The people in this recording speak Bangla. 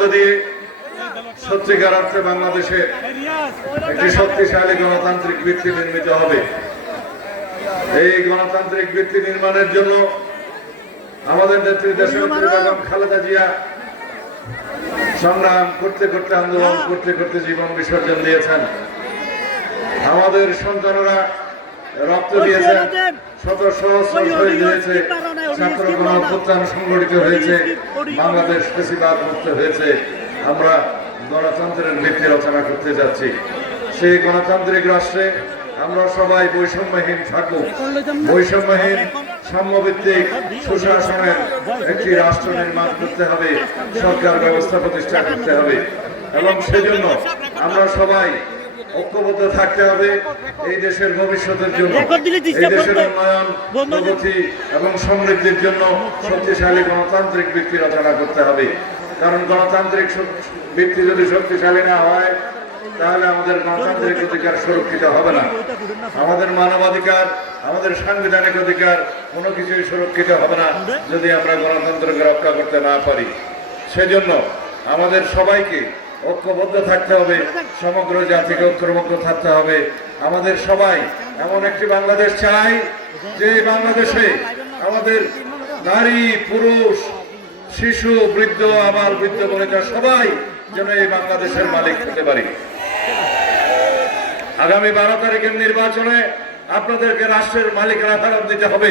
মধ্য দিয়ে সত্যিকার অর্থে বাংলাদেশে একটি শক্তিশালী গণতান্ত্রিক ভিত্তি নির্মিত হবে। এই গণতান্ত্রিক ভিত্তি নির্মাণের জন্য আমাদের নেত্রী দেশনেত্রী বেগম খালেদা জিয়া সংগ্রাম করতে করতে, আন্দোলন করতে করতে জীবন বিসর্জন দিয়েছেন। আমাদের সন্তানরা রক্ত দিয়েছেন, শত সহস্র শহীদ হয়েছে, ছাত্র গণঅভ্যুত্থান সংগঠিত হয়েছে, বাংলাদেশ ফ্যাসিবাদ মুক্ত হয়েছে। আমরা গণতন্ত্রের ভিত্তি রচনা করতে যাচ্ছি। সেই গণতান্ত্রিক রাষ্ট্রে আমরা সবাই বৈষম্যহীন থাকুক, বৈষম্যহীন সাম্যভিত্তিক সুশাসনের একটি রাষ্ট্র নির্মাণ করতে হবে, সরকার ব্যবস্থা প্রতিষ্ঠা করতে হবে এবং সেজন্য আমরা সবাই ঐক্যবদ্ধ থাকতে হবে। এই দেশের ভবিষ্যতের জন্য, এই দেশের উন্নয়ন, প্রগতি এবং সমৃদ্ধির জন্য শক্তিশালী গণতান্ত্রিক ভিত্তি রচনা করতে হবে। কারণ গণতান্ত্রিক ভিত্তি যদি শক্তিশালী না হয় তাহলে আমাদের গণতান্ত্রিক অধিকার সুরক্ষিত হবে না। আমাদের মানবাধিকার, আমাদের সাংবিধানিক অধিকার কোনো কিছুই সুরক্ষিত হবে না যদি আমরা গণতন্ত্রকে রক্ষা করতে না পারি। সেজন্য আমাদের সবাইকে ঐক্যবদ্ধ থাকতে হবে, সমগ্র জাতিকে ঐক্যবদ্ধ থাকতে হবে। আমাদের সবাই এমন একটি বাংলাদেশ চাই যে বাংলাদেশে আমাদের নারী, পুরুষ, শিশু, বৃদ্ধ, আবার বৃদ্ধ বনিতা সবাই যেন এই বাংলাদেশের মালিক হতে পারি। আগামী 12 তারিখের নির্বাচনে আপনাদেরকে রাষ্ট্রের মালিকানা ফেরত দিতে হবে।